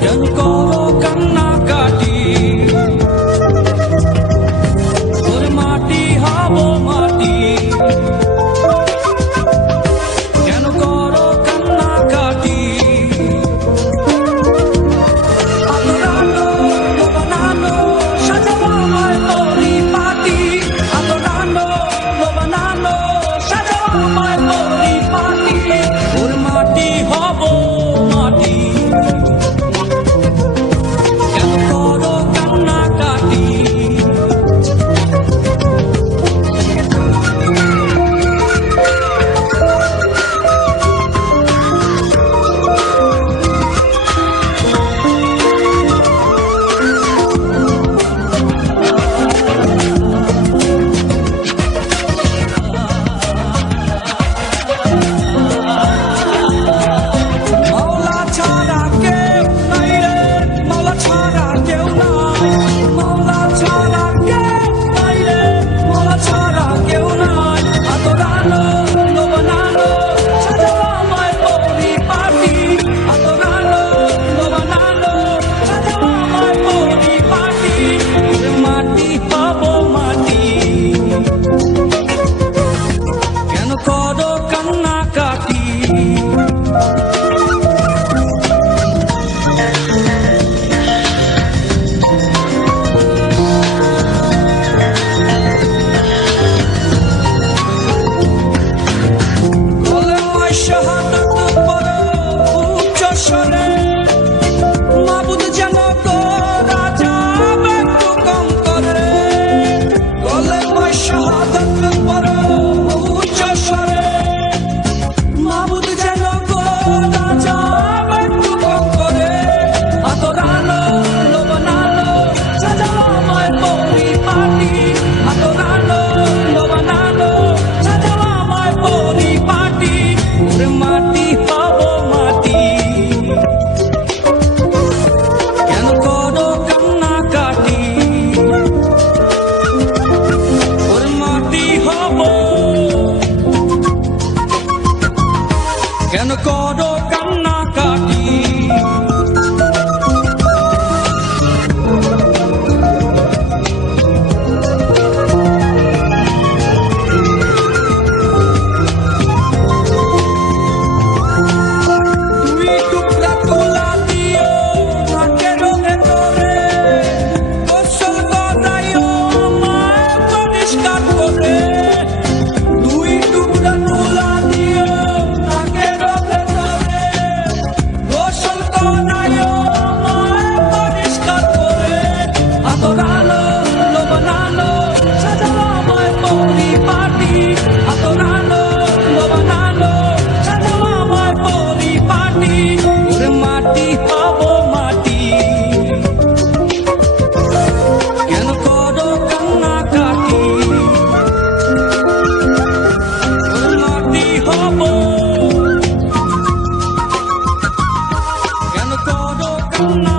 কেন করো কান্নাকাটি ওর মাটি হব মাটি কেন করো কান্নাকাটি আদরানো বানানো সাজাবো আমায় পরিপাটি আদরানো বানানো সাজাবো আমায় পরিপাটি ওর মাটি হব মাটি কেন করো কান্নাকাটি মাওলা ছাড়া কেউ নাই রে মাওলা ছাড়া কেউ নাই মাওলা ছাড়া কেউ নাই রে মাওলা ছাড়া কেউ নাই আদরানো বানানো সাজাবো আমায় পরিপাটি আদরানো বানানো সাজাবো আমায় পরিপাটি মাটি হব মাটি কেন করো কান্নাকাটি কলেমায় শাহাদাত পড়ো উচ্চ স্বরে মাবুদ যেন গো রাজা একটু কম করে কলেমায় শাহাদাত পড়ো উচ্চ স্বরে মাবুদ যেন গো রাজা একটু কম করে আদরানো বানানো সাজাবো আমায় পরিপাটি আদরানো বানানো সাজাবো আমায় পরিপাটি ওর মাটি হব মাটি কেন করো কান্নাকাটি ওর মাটি হব কেন করো কান্নাকাটি দুই টুকরা তুলা দিও নাকের ভেতরে গোসল করাইও আমায় পরিষ্কার করে দুই টুকরা তুলা দিও নাকের ভেতরে গোসল করাইও আমায় পরিষ্কার করে আদরানো বানানো সাজাবো আমায় পরিপাটি আদরানো বানানো সাজাবো আমায় পরিপাটি ওর মাটি হব মাটি কেন করো কান্নাকাটি ওর মাটি হব কেন করো কান্না